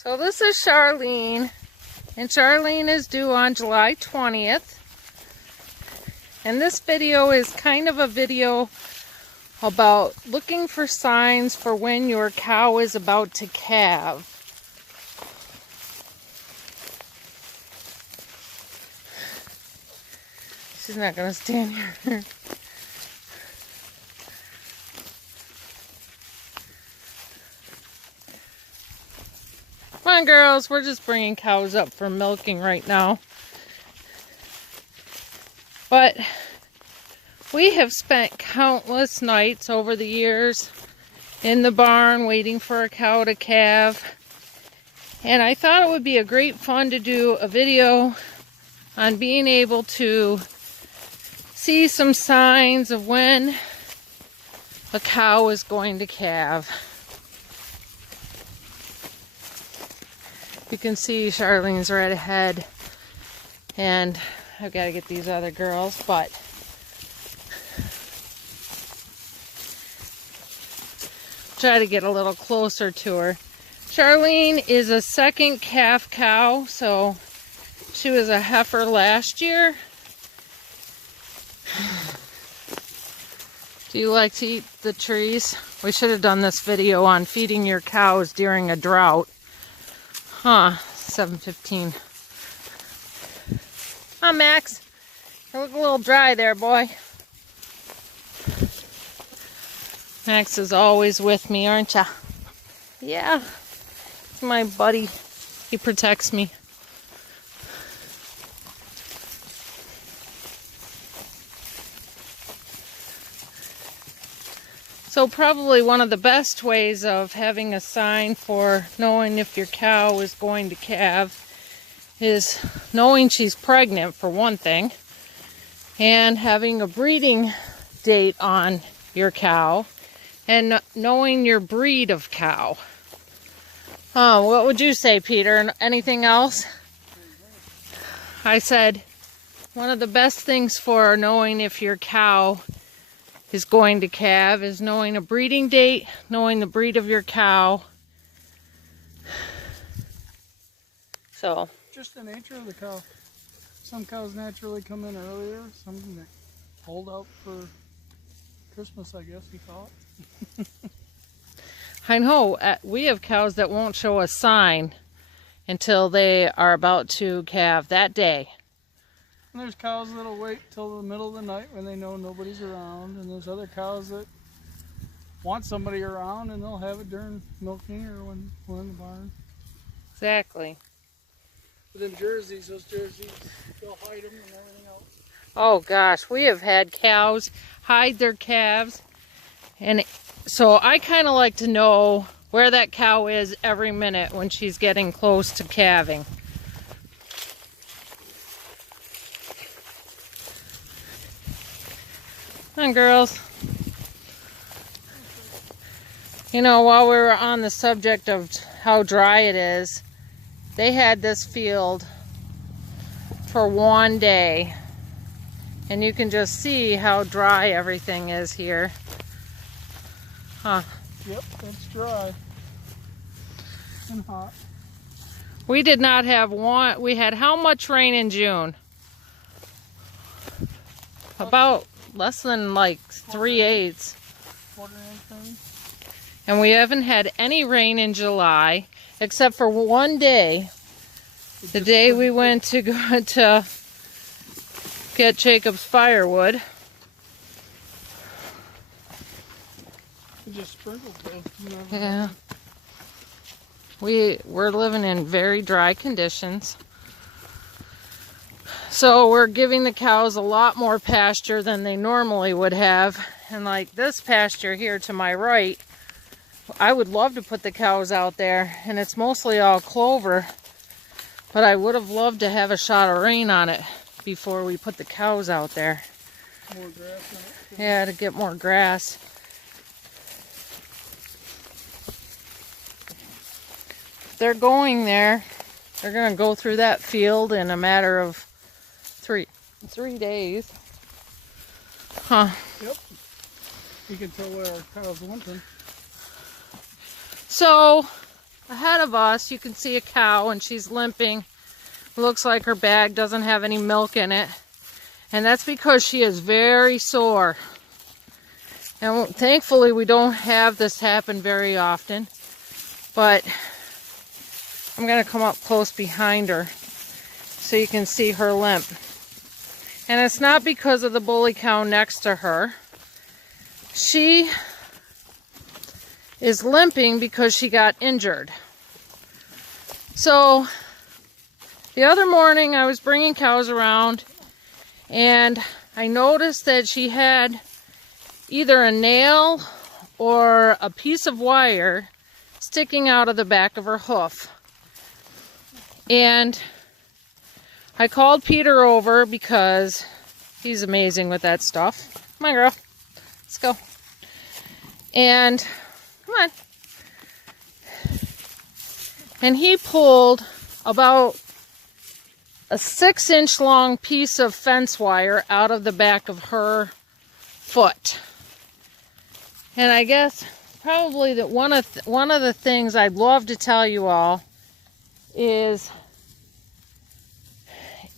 So this is Charlene, and Charlene is due on July 20th. And this video is kind of a video about looking for signs for when your cow is about to calve. She's not going to stand here. Come on, girls, we're just bringing cows up for milking right now. But we have spent countless nights over the years in the barn waiting for a cow to calve. And I thought it would be a great fun to do a video on being able to see some signs of when a cow is going to calve. You can see Charlene's right ahead, and I've got to get these other girls, but try to get a little closer to her. Charlene is a second calf cow, so she was a heifer last year. Do you like to eat the trees? We should have done this video on feeding your cows during a drought. Huh, 7:15. Huh, Max? You look a little dry there, boy. Max is always with me, aren't ya? Yeah, it's my buddy. He protects me. So probably one of the best ways of having a sign for knowing if your cow is going to calve is knowing she's pregnant, for one thing, and having a breeding date on your cow, and knowing your breed of cow. What would you say, Peter? Anything else? I said one of the best things for knowing if your cow is going to calve is knowing a breeding date, knowing the breed of your cow. So just the nature of the cow. Some cows naturally come in earlier, some that hold out for Christmas, I guess you call it. I know, we have cows that won't show a sign until they are about to calve that day. And there's cows that'll wait till the middle of the night when they know nobody's around, and there's other cows that want somebody around and they'll have it during milking or when we're in the barn. Exactly. But in Jerseys, those Jerseys, they'll hide them and everything else. Oh gosh, we have had cows hide their calves, and so I kind of like to know where that cow is every minute when she's getting close to calving. Come on, girls. You know, while we were on the subject of how dry it is, they had this field for one day, and you can just see how dry everything is here. Huh. Yep, it's dry and hot. We did not have one. We had how much rain in June? About less than like 3/8. And we haven't had any rain in July, except for one day. The day we went to go to get Jacob's firewood. It just sprinkled though. Yeah. We're living in very dry conditions. So we're giving the cows a lot more pasture than they normally would have. And like this pasture here to my right, I would love to put the cows out there, and it's mostly all clover. But I would have loved to have a shot of rain on it before we put the cows out there. More grass in it. Yeah, to get more grass. They're going there. They're going to go through that field in a matter of three days. Huh. Yep. You can tell where our cows went then. So, ahead of us, you can see a cow and she's limping. Looks like her bag doesn't have any milk in it. And that's because she is very sore. And thankfully we don't have this happen very often. But I'm going to come up close behind her so you can see her limp. And it's not because of the bully cow next to her. She is limping because she got injured. So the other morning I was bringing cows around and I noticed that she had either a nail or a piece of wire sticking out of the back of her hoof. And I called Peter over because he's amazing with that stuff. Come on, girl. Let's go. And come on. And he pulled about a 6-inch long piece of fence wire out of the back of her foot. And I guess probably that one of the things I'd love to tell you all is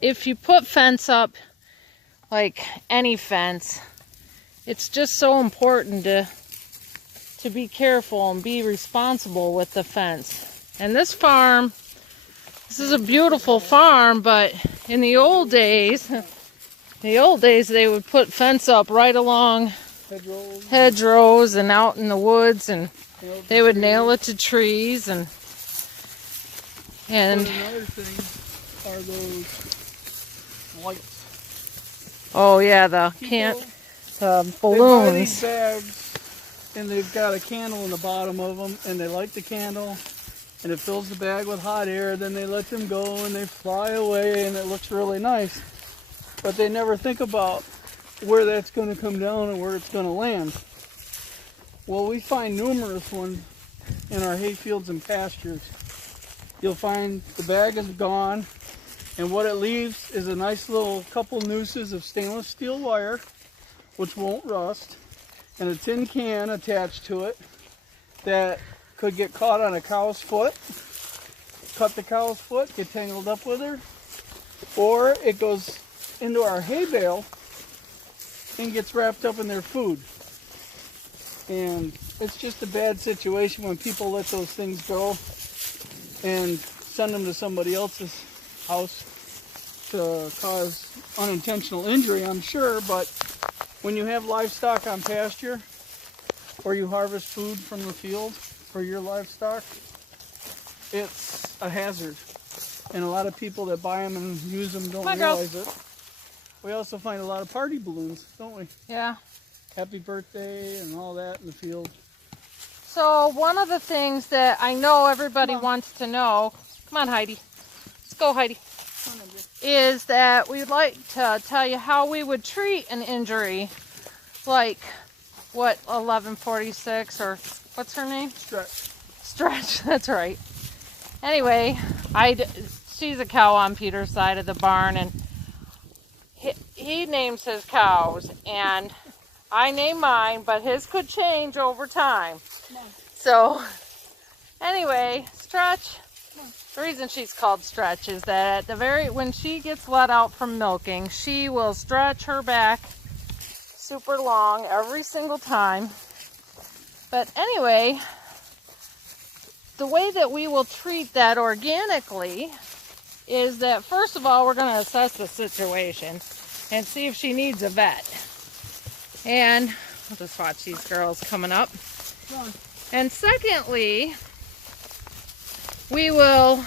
if you put fence up, like any fence, it's just so important to be careful and be responsible with the fence. And this farm, this is a beautiful farm, but in the old days, they would put fence up right along hedgerows and out in the woods, and they would nail it to trees. And another thing are those lights. Oh yeah, the balloons. They buy these bags and they've got a candle in the bottom of them, and they light the candle and it fills the bag with hot air. Then they let them go and they fly away and it looks really nice. But they never think about where that's going to come down and where it's going to land. Well, we find numerous ones in our hay fields and pastures. You'll find the bag is gone, and what it leaves is a nice little couple nooses of stainless steel wire, which won't rust, and a tin can attached to it that could get caught on a cow's foot, cut the cow's foot, get tangled up with her, or it goes into our hay bale and gets wrapped up in their food. And it's just a bad situation when people let those things go and send them to somebody else's house to cause unintentional injury, I'm sure. But when you have livestock on pasture or you harvest food from the field for your livestock, it's a hazard. And a lot of people that buy them and use them don't realize it. We also find a lot of party balloons, don't we? Yeah. Happy birthday and all that in the field. So one of the things that I know everybody wants to know, come on Heidi, let's go Heidi, is that we'd like to tell you how we would treat an injury like, what, 1146 or what's her name? Stretch, that's right. Anyway, she's a cow on Peter's side of the barn, and he names his cows, and I name mine, but his could change over time. So, anyway, Stretch, the reason she's called Stretch is that when she gets let out from milking, she will stretch her back super long every single time. But anyway, the way that we will treat that organically is that, first of all, we're going to assess the situation and see if she needs a vet. And we'll just watch these girls coming up. And secondly, we will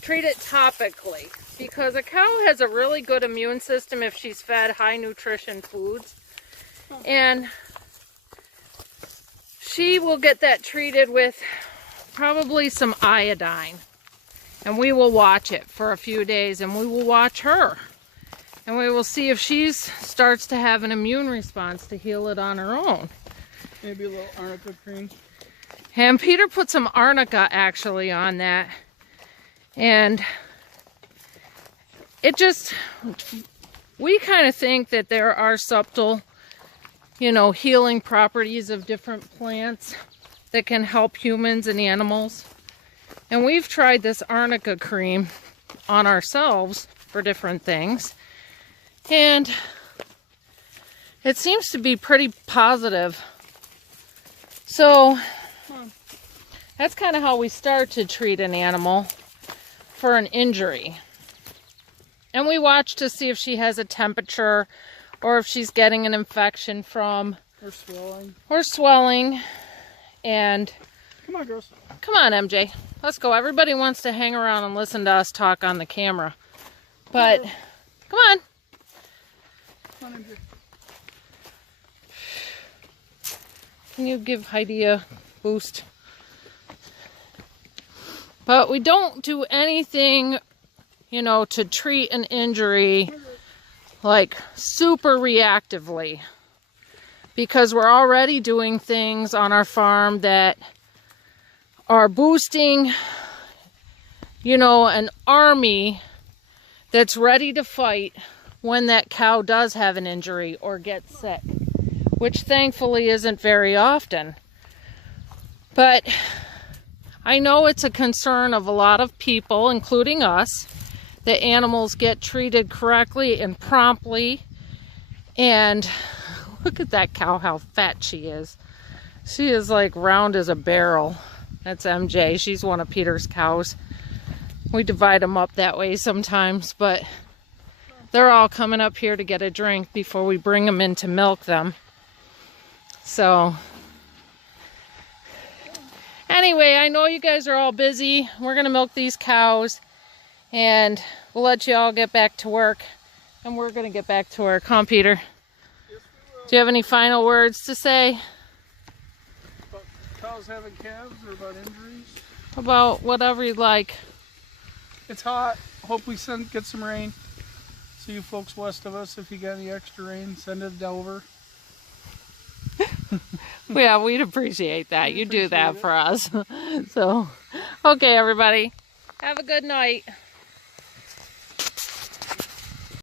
treat it topically, because a cow has a really good immune system if she's fed high nutrition foods. And she will get that treated with probably some iodine. And we will watch it for a few days, and we will watch her. And we will see if she starts to have an immune response to heal it on her own. Maybe a little arnica cream. And Peter put some arnica actually on that. And it just, we kind of think that there are subtle, healing properties of different plants that can help humans and animals. And we've tried this arnica cream on ourselves for different things. And it seems to be pretty positive. So that's kind of how we start to treat an animal for an injury. And we watch to see if she has a temperature or if she's getting an infection from... Or swelling. And... Come on, girls. Come on, MJ. Let's go. Everybody wants to hang around and listen to us talk on the camera. But, come on. Come on, MJ. Can you give Heidi a boost? But we don't do anything, you know, to treat an injury like super reactively. Because we're already doing things on our farm that are boosting, you know, an army that's ready to fight when that cow does have an injury or gets sick, which thankfully isn't very often. But I know it's a concern of a lot of people, including us, that animals get treated correctly and promptly. And look at that cow, how fat she is. She is like round as a barrel. That's MJ. She's one of Peter's cows. We divide them up that way sometimes, but they're all coming up here to get a drink before we bring them in to milk them. So, anyway, I know you guys are all busy. We're going to milk these cows, and we'll let you all get back to work. And we're going to get back to work. Huh, Peter? Yes, Do you have any final words to say? Cows having calves or about injuries? About whatever you'd like. It's hot. Hope we get some rain. So you folks west of us, if you got any extra rain, send it over. Yeah, we'd appreciate that. You do that for us. So, okay, everybody. Have a good night.